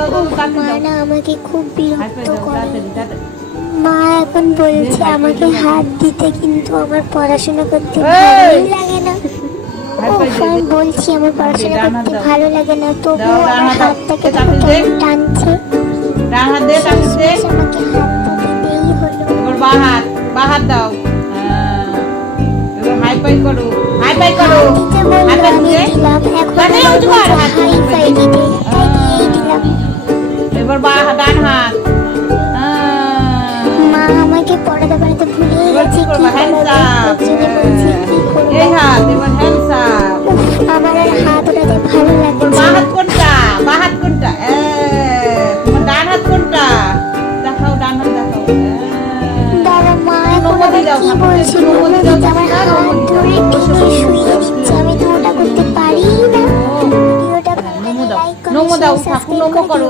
মা না আমাকে খুব বিরক্ত করে। মা এখন বলছে আমাকে হাত দিতে, কিন্তু আমার পড়াশোনা করতে ভালোই লাগে না। আমি বলছি আমার পড়াশোনা করতে ভালো লাগে না, তবুও আমার হাতটাকে কেমন টানছে। আমাকে হাতটা দিতেই হলো। বাহাত দাও। হাই ফাই করো, হাই ফাই করো। আমি দিলাম, এখন হাই ফাই দিতে, তাই দিয়েই দিলাম। এবার ডান হাত। মা আমাকে পড়াতে পড়াতে ভুলিয়ে গেছে কি এই হাত এবার হ্যান্ডসাম। আমার আর হাত ওটাতে ভালো লাগছে। বাহাত কোনটা? বাহাত কোনটা? তোমার ডান হাত কোনটা? দেখাও, ডান হাত দেখাও। দাদা মা এখন কি বলছিল, আমার হাত ধরে টেনে শুয়ে দিচ্ছে, আমি তো ওটা করতে পারি না। ভিডিওটা ভালো লাগলে লাইক করো, নমো দাও, সাবস্ক্রাইব নমো করো।